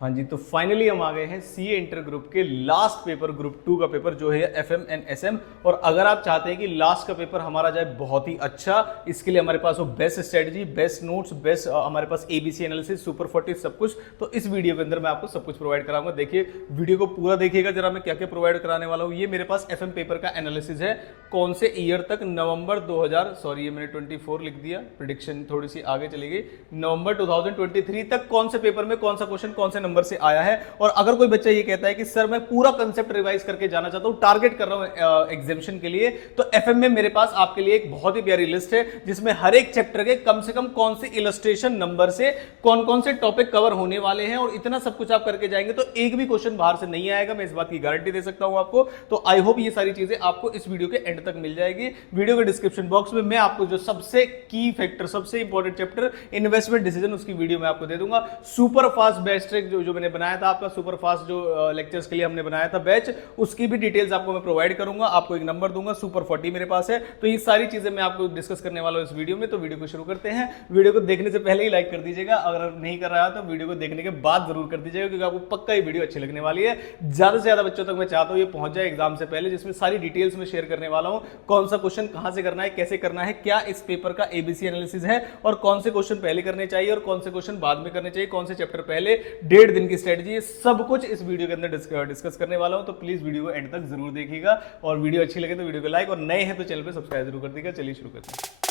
हाँ जी, तो फाइनली हम आ गए हैं सीए इंटर ग्रुप के लास्ट पेपर, ग्रुप 2 का पेपर जो है एफएम एंड एसएम। और अगर आप चाहते हैं कि लास्ट का पेपर हमारा जाए बहुत ही अच्छा, इसके लिए हमारे पास वो best strategy, best notes, best हमारे पास एबीसी एनालिसिस, सुपर 40 सब कुछ, तो इस वीडियो के अंदर मैं आपको सब कुछ प्रोवाइड कराऊंगा। देखिए वीडियो को पूरा देखिएगा जरा, मैं क्या क्या प्रोवाइड कराने वाला हूँ। ये मेरे पास एफएम पेपर का एनालिसिस है, कौन से ईयर तक, नवंबर 2000, सॉरी ये मैंने 24 लिख दिया, प्रिडिक्शन थोड़ी सी आगे चली गई, नवंबर 2023 तक कौन से पेपर में कौन सा क्वेश्चन कौन से नंबर से आया है। और अगर कोई बच्चा ये कहता है कि सर मैं पूरा कंसेप्ट रिवाइज करके जाना चाहता हूं, टारगेट कर रहा हूं एग्जामिशन के लिए, तो एफएम में मेरे पास आपके लिए एक बहुत ही प्यारी लिस्ट है जिसमें हर एक चैप्टर के कम से कम कौन से इलस्ट्रेशन नंबर से कौन कौन से टॉपिक कवर होने वाले हैं, और इतना सब कुछ आप करके जाएंगे तो एक भी क्वेश्चन बाहर से नहीं आएगा, मैं इस बात की गारंटी दे सकता हूं आपको। तो आई होप ये सारी चीजें आपको इस वीडियो के एंड तक मिल जाएगी। वीडियो के डिस्क्रिप्शन बॉक्स में मैं आपको जो सबसे की फैक्टर, सबसे इंपॉर्टेंट चैप्टर इन्वेस्टमेंट डिसीजन, उसकी वीडियो मैं आपको दे दूंगा। सुपर फास्ट बैच ट्रैक जो मैंने बनाया था, आपका सुपर फास्ट जो लेक्चर्स के लिए हमने बनाया था बैच, उसकी भी डिटेल्स आपको मैं प्रोवाइड करूंगा। आपको एक नंबर दूंगा, सुपर 40 मेरे पास है। तो ये सारी चीजें मैं आपको डिस्कस करने वाला हूं इस वीडियो में। तो वीडियो को शुरू करते हैं। वीडियो को देखने से पहले ही लाइक कर दीजिएगा, अगर नहीं कर रहा तो वीडियो को देखने के बाद जरूर कर दीजिएगा, क्योंकि आपको पक्का ये वीडियो अच्छी लगने वाली है। ज्यादा से ज्यादा बच्चों तक मैं चाहता हूं ये पहुंच जाए एग्जाम से पहले, जिसमें सारी डिटेल्स में शेयर करने वाला हूं। कौन सा क्वेश्चन कहां से करना है, कैसे करना है, क्या इस पेपर का एबीसी एनालिसिस है, और कौन से क्वेश्चन पहले करने चाहिए और कौन से क्वेश्चन बाद में करने चाहिए, कौन से चैप्टर पहले, 1.5 दिन की स्ट्रेटजी, सब कुछ इस वीडियो के अंदर डिस्कस करने वाला हूं। तो प्लीज वीडियो को एंड तक जरूर देखिएगा, और वीडियो अच्छी लगे तो वीडियो को लाइक, और नए हैं तो चैनल पे सब्सक्राइब जरूर कर दीजिएगा। चलिए शुरू करते हैं।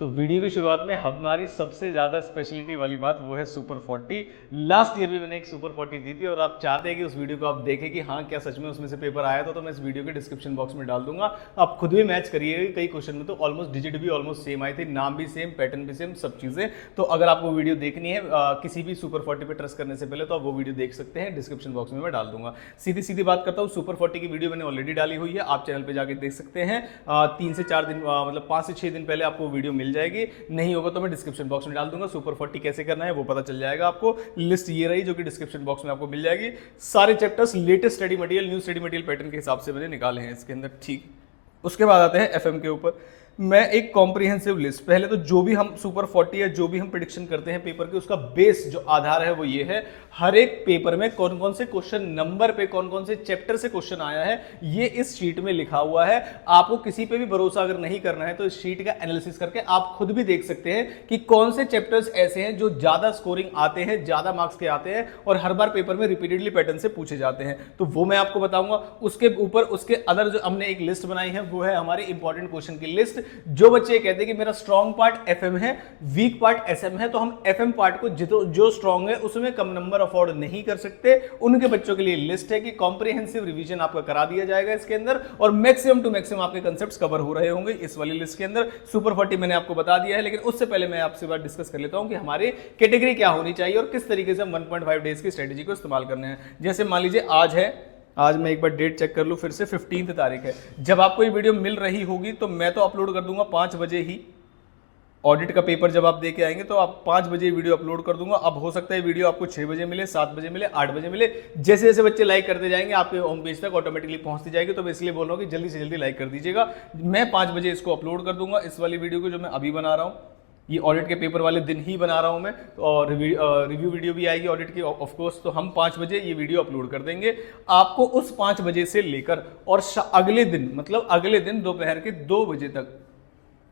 तो वीडियो की शुरुआत में हमारी सबसे ज्यादा स्पेशलिटी वाली बात वो है सुपर 40। लास्ट ईयर भी मैंने एक सुपर 40 दी थी, और आप चाहते हैं कि उस वीडियो को आप देखें कि हाँ क्या सच में उसमें से पेपर आया था, तो मैं इस वीडियो के डिस्क्रिप्शन बॉक्स में डाल दूंगा। आप खुद भी मैच करिएगा। कई क्वेश्चन में तो ऑलमोस्ट डिजिट भी ऑलमोस्ट सेम आए थे, नाम भी सेम, पैटर्न भी सेम, सब चीजें। तो अगर आपको वीडियो देखनी है किसी भी सुपर 40 पे ट्रस्ट करने से पहले, तो आप वो वीडियो देख सकते हैं, डिस्क्रिप्शन बॉक्स में मैं डाल दूंगा। सीधी सीधी बात करता हूँ, सुपर 40 की वीडियो मैंने ऑलरेडी डाली हुई है, आप चैनल पर जाकर देख सकते हैं। 3 से 4 दिन मतलब 5 से 6 दिन पहले आपको वीडियो मिल जाएगी। नहीं होगा तो मैं डिस्क्रिप्शन बॉक्स में डाल दूंगा, सुपर 40 कैसे करना है वो पता चल जाएगा आपको। लिस्ट ये रही जो कि डिस्क्रिप्शन बॉक्स में आपको मिल जाएगी। सारे chapters latest study material, new study material pattern के हिसाब से मैंने निकाले हैं इसके अंदर, ठीक। उसके बाद आते हैं एफएम के ऊपर। मैं एक कॉम्प्रिहेंसिव लिस्ट, पहले तो जो भी हम सुपर 40 या जो भी हम प्रेडिक्शन करते हैं पेपर के, उसका बेस जो आधार है वो ये है, हर एक पेपर में कौन कौन से क्वेश्चन नंबर पे, कौन कौन से चैप्टर से क्वेश्चन आया है, ये इस शीट में लिखा हुआ है। आपको किसी पे भी भरोसा अगर नहीं करना है तो इस शीट का एनालिसिस करके आप खुद भी देख सकते हैं कि कौन से चैप्टर्स ऐसे हैं जो ज्यादा स्कोरिंग आते हैं, ज्यादा मार्क्स के आते हैं, और हर बार पेपर में रिपीटेडली पैटर्न से पूछे जाते हैं। तो वो मैं आपको बताऊंगा। उसके ऊपर उसके अदर जो हमने एक लिस्ट बनाई है वो है हमारी इंपॉर्टेंट क्वेश्चन की लिस्ट। जो बच्चे कहते हैं कि मेरा स्ट्रॉन्ग पार्ट एफएम है, वीक पार्ट एसएम है, तो हम एफएम पार्ट को जो स्ट्रॉन्ग है उसमें कम नंबर अफोर्ड नहीं कर सकते, उनके बच्चों के लिए लिस्ट है कि कॉम्प्रिहेंसिव रिवीजन आपका करा दिया जाएगा इसके अंदर, और मैक्सिमम टू मैक्सिमम आपके कंसेप्ट्स कवर हो रहे होंगे इस वाली लिस्ट के अंदर। सुपर 40 मैंने आपको बता दिया है, लेकिन उससे पहले मैं आपसे बात डिस्कस कर लेता हूं कि हमारी कैटेगरी क्या होनी चाहिए और किस तरीके से हम 1.5 डेज की स्ट्रेटेजी को इस्तेमाल करने हैं। जैसे मान लीजिए आज है, आज मैं एक बार डेट चेक कर लूं फिर से, 15 तारीख है। जब आपको ये वीडियो मिल रही होगी तो मैं तो अपलोड कर दूंगा 5 बजे ही। ऑडिट का पेपर जब आप दे के आएंगे तो आप 5 बजे वीडियो अपलोड कर दूंगा। अब हो सकता है वीडियो आपको 6 बजे मिले, 7 बजे मिले, 8 बजे मिले, जैसे जैसे बच्चे लाइक करते जाएंगे आपके होम पेज तक ऑटोमेटिकली पहुंचती जाएगी। तो मैं इसलिए बोल रहा हूँ कि जल्दी से जल्दी लाइक कर दीजिएगा। मैं 5 बजे इसको अपलोड कर दूंगा, इस वाली वीडियो को जो मैं अभी बना रहा हूँ, ये ऑडिट के पेपर वाले दिन ही बना रहा हूं मैं, और रिव्यू वीडियो भी आएगी ऑडिट की ऑफ कोर्स। तो हम 5 बजे ये वीडियो अपलोड कर देंगे। आपको उस 5 बजे से लेकर और अगले दिन, मतलब अगले दिन दोपहर के 2 बजे तक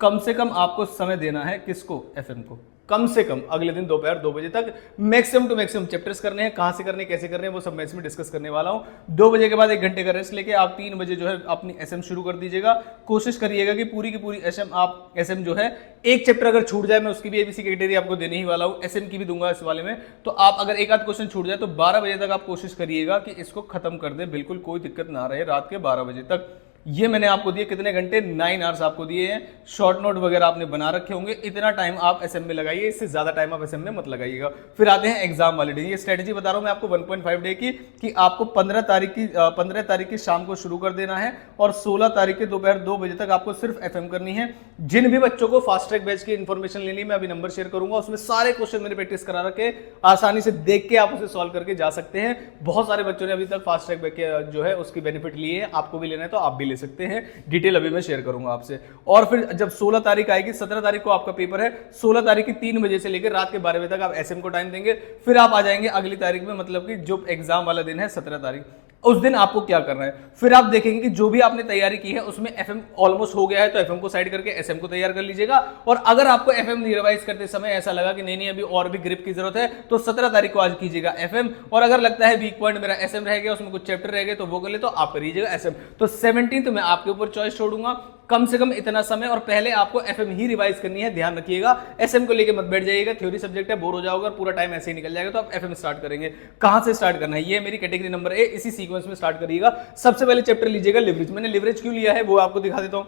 कम से कम आपको समय देना है। किसको? एफएम को। कम से कम अगले दिन दोपहर 2 बजे तक मैक्सिमम टू मैक्सिमम चैप्टर्स करने हैं। कहां से करने, कैसे करने हैं, वो सब मैं इसमें डिस्कस करने वाला हूं। 2 बजे के बाद 1 घंटे का रेस्ट लेके आप 3 बजे जो है अपनी एसएम शुरू कर दीजिएगा। कोशिश करिएगा कि पूरी की पूरी एसएम जो है, एक चैप्टर अगर छूट जाए, मैं उसकी भी एबीसी कैटेगरी आपको देने ही वाला हूं, एसएम की भी दूंगा इस वाले में। तो आप अगर एक आध क्वेश्चन छूट जाए तो 12 बजे तक आप कोशिश करिएगा कि इसको खत्म कर दें, बिल्कुल कोई दिक्कत ना रहे रात के 12 बजे तक। ये मैंने आपको दिए कितने घंटे, 9 आवर्स आपको दिए हैं। शॉर्ट नोट वगैरह आपने बना रखे होंगे, इतना टाइम आप एसएम में लगाइए, इससे ज्यादा टाइम आप एसएम में मत लगाइएगा। फिर आते हैं एग्जाम वाले दिन। ये स्ट्रेटेजी बता रहा हूं मैं आपको 1.5 डे की, कि आपको 15 तारीख की शाम को शुरू कर देना है और 16 तारीख के दोपहर 2 बजे तक आपको सिर्फ एफएम करनी है। जिन भी बच्चों को फास्ट ट्रैक बैच की इंफॉर्मेशन लेनी है, मैं अभी नंबर शेयर करूंगा, उसमें सारे क्वेश्चन मैंने प्रैक्टिस करा रखे, आसानी से देख के आप उसे सॉल्व करके जा सकते हैं। बहुत सारे बच्चों ने अभी तक फास्ट ट्रैक बैच जो है उसकी बेनिफिट लिए है, आपको भी लेना है तो आप भी ले सकते हैं। डिटेल अभी मैं शेयर करूंगा आपसे। और फिर जब 16 तारीख आएगी, 17 तारीख को आपका पेपर है, 16 तारीख की 3 बजे से लेकर रात के 12 बजे तक आप एसएम को टाइम देंगे। फिर आप आ जाएंगे अगली तारीख में, मतलब कि जो एग्जाम वाला दिन है 17 तारीख, उस दिन आपको क्या करना है। फिर आप देखेंगे कि जो भी आपने तैयारी की है उसमें एफएम ऑलमोस्ट हो गया है, तो एफएम को साइड करके एसएम को तैयार कर लीजिएगा। और अगर आपको एफएम रिवाइज करते समय ऐसा लगा कि नहीं अभी और भी ग्रिप की जरूरत है, तो 17 तारीख को आज कीजिएगा एफएम। और अगर लगता है वीक पॉइंट मेरा एसएम रह गया, उसमें कुछ चैप्टर रह गए, तो वो कर ले तो आप करिएगा एसएम। तो 17 मैं आपके ऊपर चॉइस छोड़ूंगा, कम से कम इतना समय, और पहले आपको एफएम ही रिवाइज करनी है, ध्यान रखिएगा। एसएम को लेके मत बैठ जाइएगा, थ्योरी सब्जेक्ट है, बोर हो जाओगे और पूरा टाइम ऐसे ही निकल जाएगा। तो आप एफएम स्टार्ट करेंगे। कहां से स्टार्ट करना है, ये मेरी कैटेगरी नंबर ए, इसी सीक्वेंस में स्टार्ट करिएगा। सबसे पहले चैप्टर लीजिएगा लिवरेज। मैंने लिवरेज क्यों लिया है वो आपको दिखा देता हूं।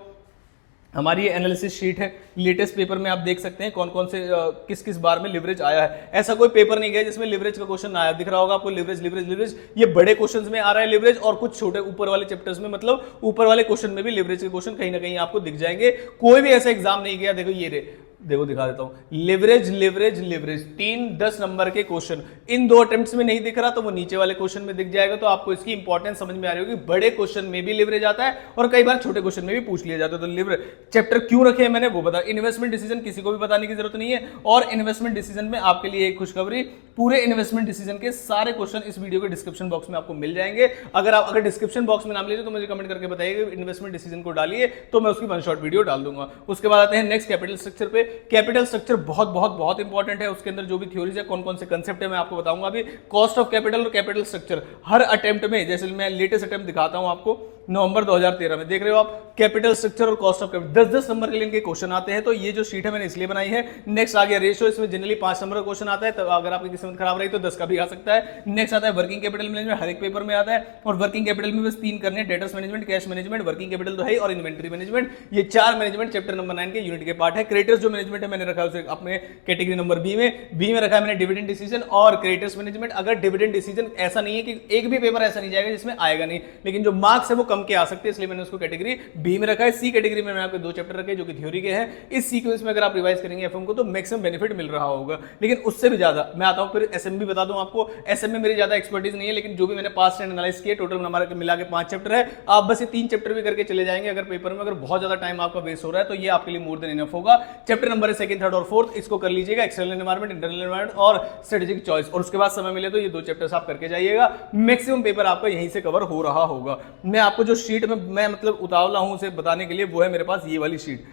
हमारी ये एनालिसिस शीट है, लेटेस्ट पेपर में आप देख सकते हैं कौन कौन से किस किस बार में लिवरेज आया है। ऐसा कोई पेपर नहीं गया जिसमें लिवरेज का क्वेश्चन ना आया। दिख रहा होगा आपको लिवरेज लिवरेज लिवरेज, ये बड़े क्वेश्चंस में आ रहा है लिवरेज, और कुछ छोटे ऊपर वाले चैप्टर्स में, मतलब ऊपर वाले क्वेश्चन में भी लिवरेज के क्वेश्चन कहीं ना कहीं आपको दिख जाएंगे। कोई भी ऐसा एग्जाम नहीं गया, देखो ये देखो दिखा देता हूं, लिवरेज लिवरेज लिवरेज, 3-10 नंबर के क्वेश्चन इन 2 अटेम्प्ट्स में नहीं दिख रहा तो वो नीचे वाले क्वेश्चन में दिख जाएगा। तो आपको इसकी इंपॉर्टेंस समझ में आ रही होगी। बड़े क्वेश्चन में भी लिवरेज आता है और कई बार छोटे क्वेश्चन में भी पूछ लिया जाता है। तो लिवरेज चैप्टर क्यों रखे हैं मैंने वो बता। इन्वेस्टमेंट डिसीजन किसी को भी बताने की जरूरत नहीं है। और इन्वेस्टमेंट डिसीजन में आपके लिए एक खुशखबरी, पूरे इन्वेस्टमेंट डिसीजन के सारे क्वेश्चन इस वीडियो के डिस्क्रिप्शन बॉक्स में आपको मिल जाएंगे। अगर डिस्क्रिप्शन बॉक्स में नाम लीजिए तो मुझे कमेंट करके बताइए इन्वेस्टमेंट डिसीजन को डालिए, तो मैं उसकी वन शॉट वीडियो डाल दूंगा। उसके बाद आते हैं नेक्स्ट कैपिटल स्ट्रक्चर पे। कैपिटल स्ट्रक्चर बहुत बहुत बहुत इंपॉर्टेंट है। उसके अंदर जो भी थ्योरीज है, कौन कौन से कंसेप्ट है, मैं आपको बताऊंगा अभी। कॉस्ट ऑफ कैपिटल और कैपिटल स्ट्रक्चर हर अटेम्प्ट में, जैसे मैं लेटेस्ट अटेम्प्ट दिखाता हूं आपको नवंबर 2013 में, देख रहे हो आप, कैपिटल स्ट्रक्चर और कॉस्ट ऑफ कैपिटल 10-10 नंबर के लिए इनके क्वेश्चन आते हैं। तो ये जो शीट है मैंने इसलिए बनाई है। नेक्स्ट आ गया रेशियो, इसमें जनरली 5 नंबर का क्वेश्चन आता है, तो अगर आपकी किस्मत खराब रही तो 10 का भी आ सकता है। नेक्स्ट आता है वर्किंग कैपिटल मैनेजमेंट, हर एक पेपर में आता है। और वर्किंग कैपिटल में बस 3 करने, debtors management, cash management, working capital तो है और इन्वेंटरी मैनेजमेंट। ये 4 मैनेजमेंट चैप्टर नंबर 9 के यूनिट के पार्ट है। क्रेडिटर्स जो मैनेजमेंट है मैंने रखा है उसे अपने कैटेगरी नंबर बी में रखा है मैंने डिविडेंड डिसीजन और क्रेडिटर्स मैनेजमेंट। अगर डिविडेंड डिसीजन ऐसा नहीं है कि एक भी पेपर ऐसा नहीं जाएगा जिसमें आएगा नहीं, लेकिन जो मार्क्स है वो कम के आ सकते हैं, इसलिए मैंने उसको कैटेगरी बी में रखा है। सी कैटेगरी में मैंने आपको 2 चैप्टर रखे जो कि थ्योरी के हैं। इस सीक्वेंस में अगर आप रिवाइज करेंगे एफएम को तो मैक्सिमम बेनिफिट मिल रहा होगा। लेकिन उससे भी ज्यादा मैं आता हूं, फिर एसएम भी बता दूं आपको। एसएम में मेरी ज्यादा एक्सपर्टीज नहीं है, लेकिन जो भी मैंने पास्ट एंड एनालाइज किए, टोटल हमारा मिला के 5 चैप्टर है। आप बस ये 3 चैप्टर भी करके चले जाएंगे अगर पेपर में। अगर बहुत ज्यादा टाइम आपका वेस्ट हो रहा है तो ये आपके लिए मोर देन इनफ होगा। चैप्टर नंबर है 2nd, 3rd और 4th, इसको कर लीजिएगा। एक्सटर्नल एनवायरनमेंट, इंटरनल एनवायरनमेंट और स्ट्रेटेजिक चॉइस। और उसके बाद समय मिले तो ये 2 चैप्टर्स आप करके जाइएगा। मैक्सिमम पेपर आपका यहीं से कवर हो रहा होगा। मैं आपको जो शीट में मैं मतलब उतावला हूं उसे बताने के लिए, वो है मेरे पास ये वाली शीट।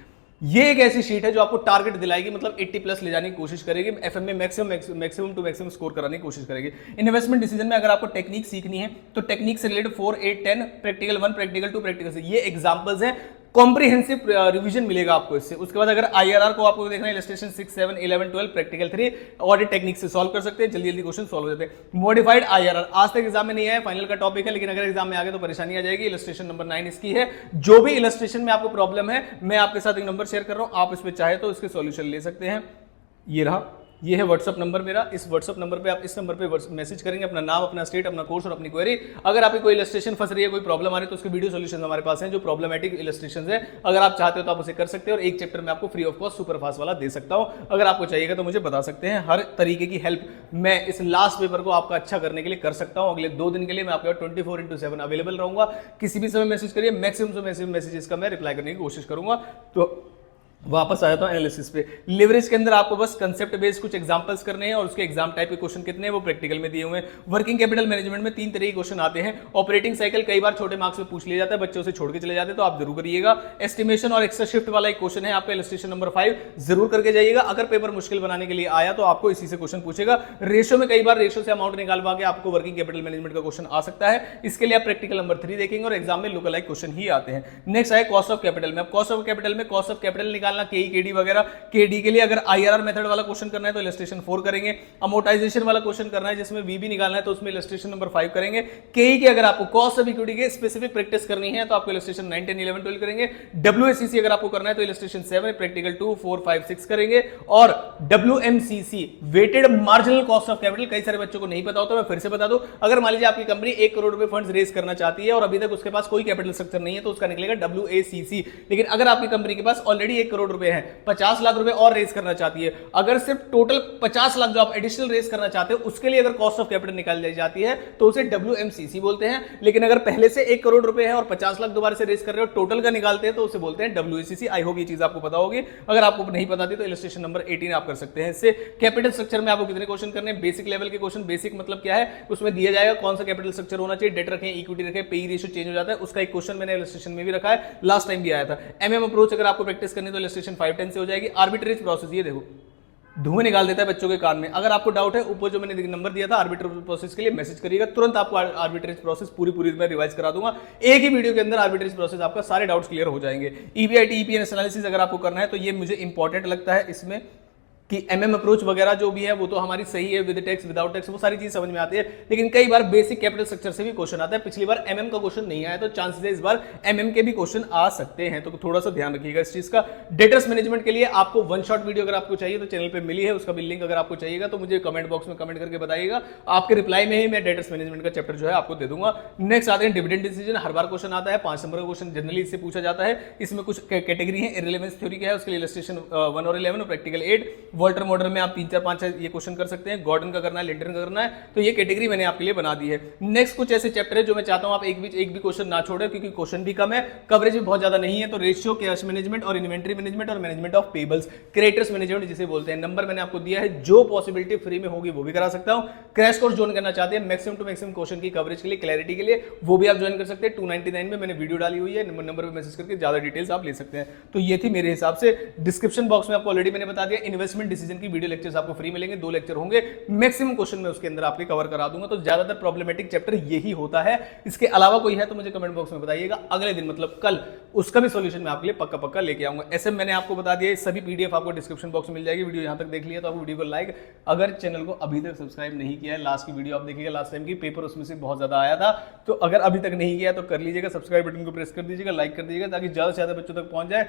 ये एक ऐसी शीट है जो आपको टारगेट दिलाएगी, मतलब 80+ ले जाने की कोशिश करेगी। एफएम में मैक्सिमम टू मैक्सिमम स्कोर कराने की कोशिश करेगी। इन्वेस्टमेंट डिसीजन में अगर आपको टेक्निक सीखनी है तो टेक्निक से रिलेटेड 4, 8, 10, प्रैक्टिकल 1, प्रैक्टिकल 2, प्रैक्टिकल से ये एग्जांपल्स हैं। कॉम्प्रिहेंसिव रिवीजन मिलेगा आपको इससे। उसके बाद अगर आईआरआर को आपको देखना है, इलस्ट्रेशन 6, 7, 11, 12, प्रैक्टिकल 3, ऑडिट टेक्निक से सॉल्व कर सकते हैं, जल्दी जल्दी क्वेश्चन सॉल्व हो जाते हैं। मॉडिफाइड आईआरआर आज तक एग्जाम में नहीं आया, फाइनल का टॉपिक है, लेकिन अगर एग्जाम में आ गया तो परेशानी आ जाएगी। इलस्ट्रेशन नंबर 9 इसकी है। जो भी इलस्ट्रेशन में आपको प्रॉब्लम है, मैं आपके साथ एक नंबर शेयर कर रहा हूं, आप इस पर चाहे तो इसके सॉल्यूशन ले सकते हैं। ये रहा, ये है व्हाट्सअप नंबर मेरा। इस व्हाट्सअप नंबर पे आप इस नंबर पे मैसेज करेंगे अपना नाम, अपना स्टेट, अपना कोर्स और अपनी क्वेरी। अगर आपकी कोई इलस्ट्रेशन फंस रही है, कोई प्रॉब्लम आ रही है, तो उसके वीडियो सॉल्यूशन हमारे पास हैं जो प्रॉब्लमेटिक इलस्ट्रेशन है। अगर आप चाहते हो तो आप उसे कर सकते हैं, और एक चैप्टर में आपको free of cost super fast वाला दे सकता हूं। अगर आपको चाहिएगा तो मुझे बता सकते हैं। हर तरीके की हेल्प मैं इस लास्ट पेपर को आपका अच्छा करने के लिए कर सकता हूं। अगले 2 दिन के लिए मैं आपके 24/7 अवेलेबल रहूंगा। किसी भी समय मैसेज करिए, मैक्सिमम से मैक्सिमम मैसेजेस का मैं रिप्लाई करने की कोशिश करूंगा। तो वापस आ जाता हूं एनालिसिस पे। लिवरेज के अंदर आपको बस कंसेप्ट बेस्ड कुछ एग्जांपल्स करने हैं और उसके एग्जाम टाइप के क्वेश्चन कितने हैं वो प्रैक्टिकल में दिए हुए हैं। वर्किंग कैपिटल मैनेजमेंट में 3 तरह के क्वेश्चन आते हैं। ऑपरेटिंग साइकिल कई बार छोटे मार्क्स में पूछ लिया जाता है, बच्चों से छोड़ के चले जाते हैं, तो आप जरूर करिएगा। एस्टिमेशन और एक्स्ट्रा शिफ्ट वाला एक क्वेश्चन है आपका, इलस्ट्रेशन नंबर 5 जरूर करके जाइएगा। अगर पेपर मुश्किल बनाने के लिए आया तो आपको इसी से क्वेश्चन पूछेगा। रेशियो में कई बार रेशियो से अमाउंट निकालवा के आपको वर्किंग कैपिटल मैनेजमेंट का क्वेश्चन आ सकता है। इसके लिए आप प्रैक्टिकल नंबर 3 देखेंगे और एग्जाम में लुक अलाइक क्वेश्चन ही आते हैं। नेक्स्ट है कॉस्ट ऑफ कैपिटल में। अब कॉस्ट ऑफ कैपिटल में कॉस्ट ऑफ कैपिटल निकालना निकालना, केई केडी वगैरह। केडी के लिए अगर आईआरआर मेथड वाला क्वेश्चन करना है तो इलस्ट्रेशन 4 करेंगे, अमोर्टाइजेशन वाला क्वेश्चन करना है जिसमें वी भी निकालना है तो उसमें इलस्ट्रेशन नंबर 5 करेंगे। केई के अगर आपको कॉस्ट ऑफ इक्विटी के स्पेसिफिक प्रैक्टिस करनी है तो आपको इलस्ट्रेशन 9, 10, 11, 12 करेंगे। WACC अगर आपको करना है तो इलस्ट्रेशन 7, प्रैक्टिकल 2, 4, 5, 6 करेंगे। और WMCC weighted marginal cost of capital, कई सारे बच्चों को नहीं पता होता, मैं फिर से बता दूं, अगर मान लीजिए आपकी कंपनी 1 करोड़ रुपए फंड्स रेज करना चाहती है और अभी तक उसके पास कोई कैपिटल स्ट्रक्चर नहीं है तो उसका निकलेगा WACC। लेकिन अगर आपकी कंपनी के पास ऑलरेडी 1 करोड़ रुपए है, 50 लाख रुपए और रेज करना चाहती है, अगर सिर्फ टोटल 50 लाख जो आप एडिशनल रेज करना चाहते हो उसके लिए अगर कॉस्ट ऑफ कैपिटल निकाल जाती है तो उसे WMCC बोलते हैं। लेकिन अगर पहले से 1 करोड़ रुपए है और 50 लाख दोबारा से रेज कर रहे हो, टोटल का निकालते हैं तो उसे बोलते हैं WACC। आई होप ये चीज आपको पता होगी, अगर आपको नहीं पता थी तो इलस्ट्रेशन नंबर 18 आप कर सकते हैं। इससे कैपिटल स्ट्रक्चर में आपको कितने क्वेश्चन करने हैं, बेसिक लेवल के क्वेश्चन। बेसिक मतलब क्या है, उसमें दिया जाएगा कौन सा कैपिटल स्ट्रक्चर होना चाहिए, डेट रखें, इक्विटी रखें, पेई रेशियो चेंज हो जाता है, उसका एक क्वेश्चन मैंने इलस्ट्रेशन में भी रखा है, लास्ट टाइम भी आया था। MM अप्रोच अगर आपको प्रैक्टिस करनी तो इलस्ट्रेशन 5, 10 से हो जाएगी। आर्बिट्रेज प्रोसेस, ये देखो धुएं निकाल देता है बच्चों के कान में। अगर आपको डाउट है, ऊपर जो मैंने नंबर दिया था आर्बिट्रेज प्रोसेस के लिए, मैसेज करिएगा, तुरंत आपको आर्बिट्रेज प्रोसेस पूरी मैं रिवाइज करा दूंगा। एक ही वीडियो के अंदर आर्बिट्रेज प्रोसेस आपका सारे डाउट्स क्लियर हो जाएंगे। EBIT EPS एनालिसिस अगर आपको करना है तो ये मुझे इंपॉर्टेंट लगता है इसमें कि MM अप्रोच वगैरह जो भी है वो तो हमारी सही है, विद टैक्स विदाउट टैक्स वो सारी चीज समझ में आती है। लेकिन कई बार बेसिक कैपिटल स्ट्रक्चर से भी क्वेश्चन आता है। पिछली बार MM का क्वेश्चन नहीं आया तो चांसेस है इस बार MM के भी क्वेश्चन आ सकते हैं, तो थोड़ा सा ध्यान रखिएगा इस चीज का। डेटर्स मैनेजमेंट के लिए आपको वन शॉट वीडियो अगर आपको चाहिए तो चैनल पे मिली है, उसका भी लिंक अगर आपको चाहिएगा तो मुझे कमेंट बॉक्स में कमेंट करके बताइएगा, आपके रिप्लाई में ही मैं डेटर्स मैनेजमेंट का चैप्टर जो है आपको दे दूंगा। नेक्स्ट आते हैं डिविडेंड डिसीजन, हर बार क्वेश्चन आता है, 5 नंबर का क्वेश्चन जनरली इससे पूछा जाता है। इसमें कुछ कैटेगरी है, इररिलेवेंस थ्योरी क्या है उसके लिए इलस्ट्रेशन 1 और 11 और प्रैक्टिकल 8। वॉल्टर मॉडल में आप 3, 4, 5 ये क्वेश्चन कर सकते हैं। गॉर्डन का करना है, लिंटन का करना है, तो ये कैटेगरी मैंने आपके लिए बना दी है। नेक्स्ट कुछ ऐसे चैप्टर है जो मैं चाहता हूं आप एक भी क्वेश्चन ना छोड़े, क्योंकि क्वेश्चन भी कम है, कवरेज भी बहुत ज्यादा नहीं है। तो रेशियो, कैश मैनेजमेंट और इन्वेंटरी मैनेजमेंट और management of payables, creditors management जिसे बोलते हैं। नंबर मैंने आपको दिया है, जो पॉसिबिलिटी फ्री में होगी वो भी करा सकता हूं। क्रैश कोर्स ज्वाइन करना चाहते हैं मैक्सिमम टू मैक्सिमम क्वेश्चन की कवरेज के लिए, क्लैरिटी के लिए, वो भी आप ज्वाइन कर सकते हैं। 299 में मैंने वीडियो डाली हुई है, नंबर पे मैसेज करके ज्यादा डिटेल्स आप ले सकते हैं। तो ये थी मेरे हिसाब से। डिस्क्रिप्शन बॉक्स में आपको ऑलरेडी मैंने बता दिया, इन्वेस्टमेंट डिसीजन की वीडियो लेक्चर्स आपको फ्री मिलेंगे, 2 लेक्चर होंगे, मैक्सिमम क्वेश्चन में उसके अंदर आपके कवर करा दूंगा। तो ज्यादातर प्रॉब्लमेटिक चैप्टर यही होता है। इसके अलावा कोई है तो मुझे कमेंट बॉक्स में बताइएगा, अगले दिन मतलब कल उसका भी सॉल्यूशन मैं आपके लिए पक्का लेके आऊंगा। SM मैंने आपको बता दिया, सभी PDF आपको डिस्क्रिप्शन बॉक्स में मिल जाएगी। वीडियो यहां तक देख लिया तो आप वीडियो को लाइक, अगर चैनल को अभी तक सब्सक्राइब नहीं किया है, लास्ट की वीडियो आप देखिएगा, लास्ट टाइम की पेपर उसमें से बहुत ज्यादा आया था, तो अगर अभी तक नहीं किया तो कर लीजिएगा, सब्सक्राइब बटन को प्रेस कर दीजिएगा, लाइक कर दीजिएगा, ताकि ज्यादा से ज्यादा बच्चों तक पहुंच जाए।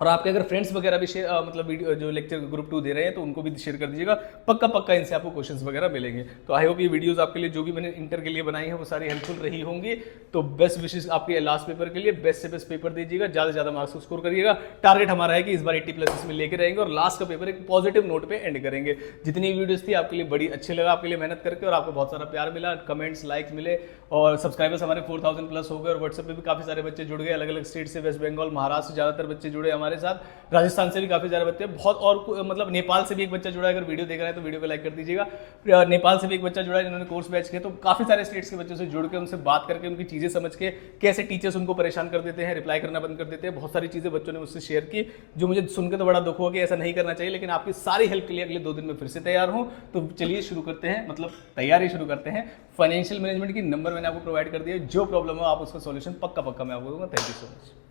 और आपके अगर फ्रेंड्स वगैरह भी शेयर मतलब वीडियो जो लेक्चर ग्रुप 2 दे रहे हैं तो उनको भी शेयर कर दीजिएगा, पक्का इनसे आपको क्वेश्चंस वगैरह मिलेंगे। तो आई होप ये वीडियोस आपके लिए जो भी मैंने इंटर के लिए बनाई है वो सारी हेल्पफुल रही होंगी। तो बेस्ट विशेष आपके लास्ट पेपर के लिए, बेस्ट से बेस्ट पेपर दीजिएगा, ज्यादा से ज्यादा मार्क्स को स्कोर करिएगा। टारगेट हमारा है कि इस बार 80+ इसमें लेके रहेंगे और लास्ट का पेपर एक पॉजिटिव नोट पे एंड करेंगे। जितनी वीडियोस थी आपके लिए बड़ी अच्छी लगा, आपके लिए मेहनत करके, और आपको बहुत सारा प्यार मिला, कमेंट्स लाइक्स मिले, और सब्सक्राइबर्स हमारे 4000+ हो गए, और व्हाट्सएप पे भी काफी सारे बच्चे जुड़ गए, अलग अलग स्टेट से, वेस्ट बंगाल, महाराष्ट्र से ज्यादातर बच्चे जुड़े हमारे साथ, राजस्थान से भी काफी सारे बच्चे, बहुत, और मतलब नेपाल से भी एक बच्चा जुड़ा है। अगर वीडियो देख रहा है तो वीडियो को लाइक कर दीजिएगा। नेपाल से भी एक बच्चा जुड़ा है जिन्होंने कोर्स बैच किया। तो काफी सारे स्टेट्स के बच्चों से जुड़ के, उनसे बात करके, उनकी चीजें समझ के, कैसे टीचर्स उनको परेशान कर देते हैं, रिप्लाई करना बंद कर देते हैं, बहुत सारी चीजें बच्चों ने मुझसे शेयर की, जो मुझे सुनकर तो बड़ा दुख हुआ कि ऐसा नहीं करना चाहिए। लेकिन आपकी सारी हेल्प के लिए अगले 2 दिन में फिर से तैयार हूं। तो चलिए शुरू करते हैं, मतलब तैयारी शुरू करते हैं। फाइनेंशियल मैनेजमेंट की नंबर मैंने आपको प्रोवाइड कर दिया, जो प्रॉब्लम हो आप उसका सॉल्यूशन पक्का मैं आपको दूंगा। Thank you so much.